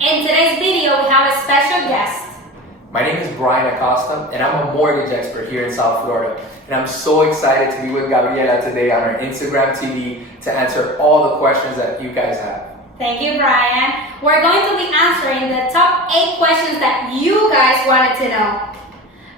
In today's video, we have a special guest. My name is Bryan Acosta, and I'm a mortgage expert here in South Florida. And I'm so excited to be with Gabriela today on our Instagram TV to answer all the questions that you guys have. Thank you, Bryan. We're going to be answering the top 8 questions that you guys wanted to know.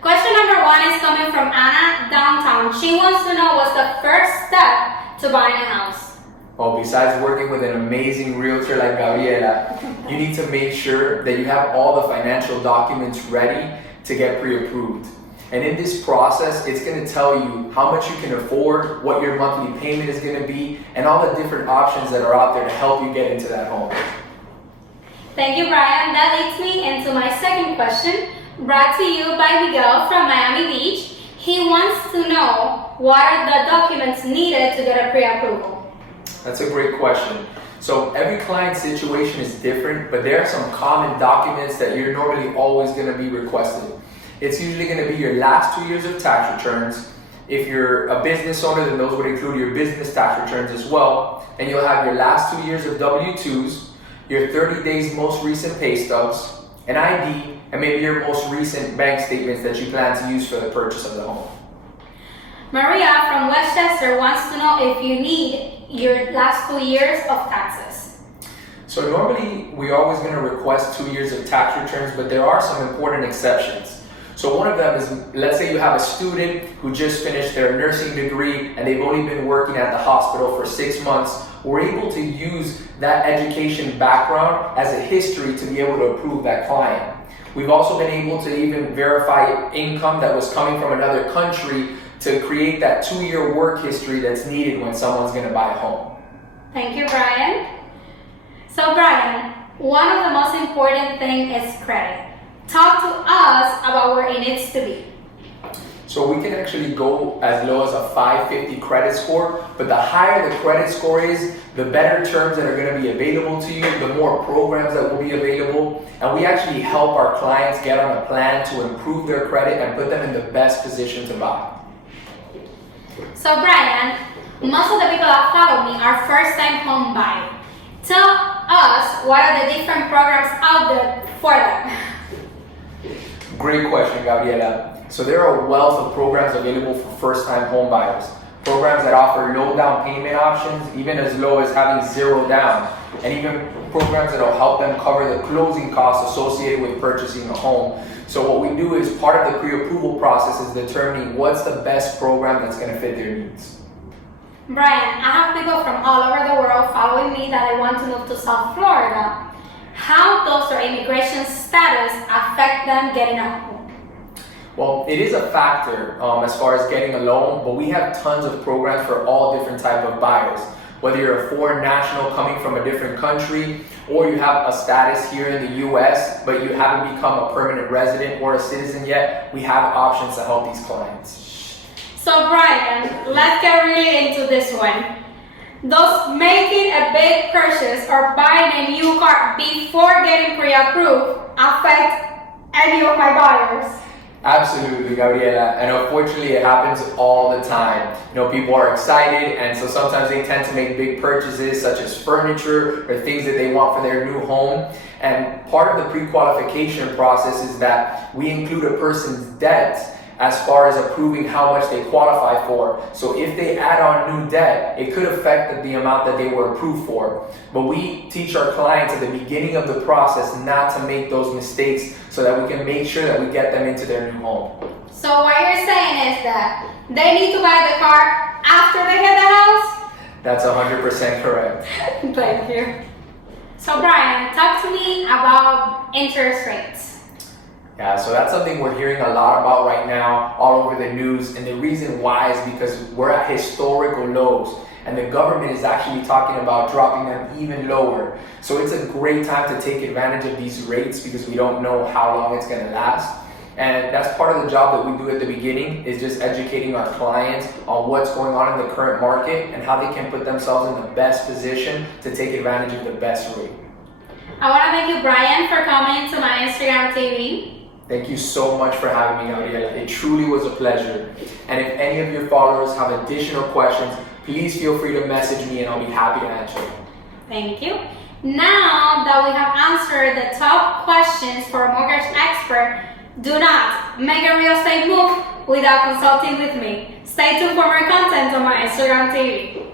Question number 1 is coming from Anna downtown. She wants to know what's the first step to buying a house. Well, besides working with an amazing realtor like Gabriela, you need to make sure that you have all the financial documents ready to get pre-approved. And in this process, it's going to tell you how much you can afford, what your monthly payment is going to be, and all the different options that are out there to help you get into that home. Thank you, Bryan. That leads me into my second question, brought to you by Miguel from Miami Beach. He wants to know what are the documents needed to get a pre-approval. That's a great question. So every client situation is different, but there are some common documents that you're normally always going to be requested. It's usually going to be your last 2 years of tax returns. If you're a business owner, then those would include your business tax returns as well. And you'll have your last 2 years of W-2s, your 30 days most recent pay stubs, an ID, and maybe your most recent bank statements that you plan to use for the purchase of the home. Maria from Westchester wants to know if you need your last 2 years of taxes. So normally we're always going to request 2 years of tax returns, but there are some important exceptions. So one of them is, let's say you have a student who just finished their nursing degree and they've only been working at the hospital for 6 months. We're able to use that education background as a history to be able to approve that client. We've also been able to even verify income that was coming from another country to create that 2-year work history that's needed when someone's going to buy a home. Thank you, Bryan. So Bryan, one of the most important things is credit. Talk to us about where it needs to be. So we can actually go as low as a 550 credit score, but the higher the credit score is, the better terms that are going to be available to you, the more programs that will be available. And we actually help our clients get on a plan to improve their credit and put them in the best position to buy. So Bryan, most of the people that follow me are first-time home buyers. Tell us what are the different programs out there for them. Great question, Gabriela. So there are a wealth of programs available for first-time home buyers. Programs that offer low down payment options, even as low as having 0 down, and even programs that will help them cover the closing costs associated with purchasing a home. So what we do is part of the pre-approval process is determining what's the best program that's going to fit their needs. Bryan, I have people from all over the world following me that I want to move to South Florida. How does their immigration status affect them getting a home? Well, it is a factor as far as getting a loan, but we have tons of programs for all different type of buyers. Whether you're a foreign national coming from a different country, or you have a status here in the US, but you haven't become a permanent resident or a citizen yet, we have options to help these clients. So Bryan, let's get really into this one. Does making a big purchase or buying a new car before getting pre-approved affect any of my buyers? Absolutely, Gabriela, and unfortunately it happens all the time. People are excited, and so sometimes they tend to make big purchases such as furniture or things that they want for their new home. And part of the pre-qualification process is that we include a person's debt as far as approving how much they qualify for. So if they add on new debt, it could affect the amount that they were approved for. But we teach our clients at the beginning of the process not to make those mistakes so that we can make sure that we get them into their new home. So what you're saying is that they need to buy the car after they get the house? That's 100% correct. Thank you. So Bryan, talk to me about interest rates. Yeah, so that's something we're hearing a lot about right now all over the news, and the reason why is because we're at historical lows and the government is actually talking about dropping them even lower. So it's a great time to take advantage of these rates because we don't know how long it's going to last. And that's part of the job that we do at the beginning, is just educating our clients on what's going on in the current market and how they can put themselves in the best position to take advantage of the best rate. I want to thank you, Bryan, for coming to my Instagram TV. Thank you so much for having me, Gabriela. It truly was a pleasure. And if any of your followers have additional questions, please feel free to message me and I'll be happy to answer them. Thank you. Now that we have answered the top questions for a mortgage expert, do not make a real estate move without consulting with me. Stay tuned for more content on my Instagram TV.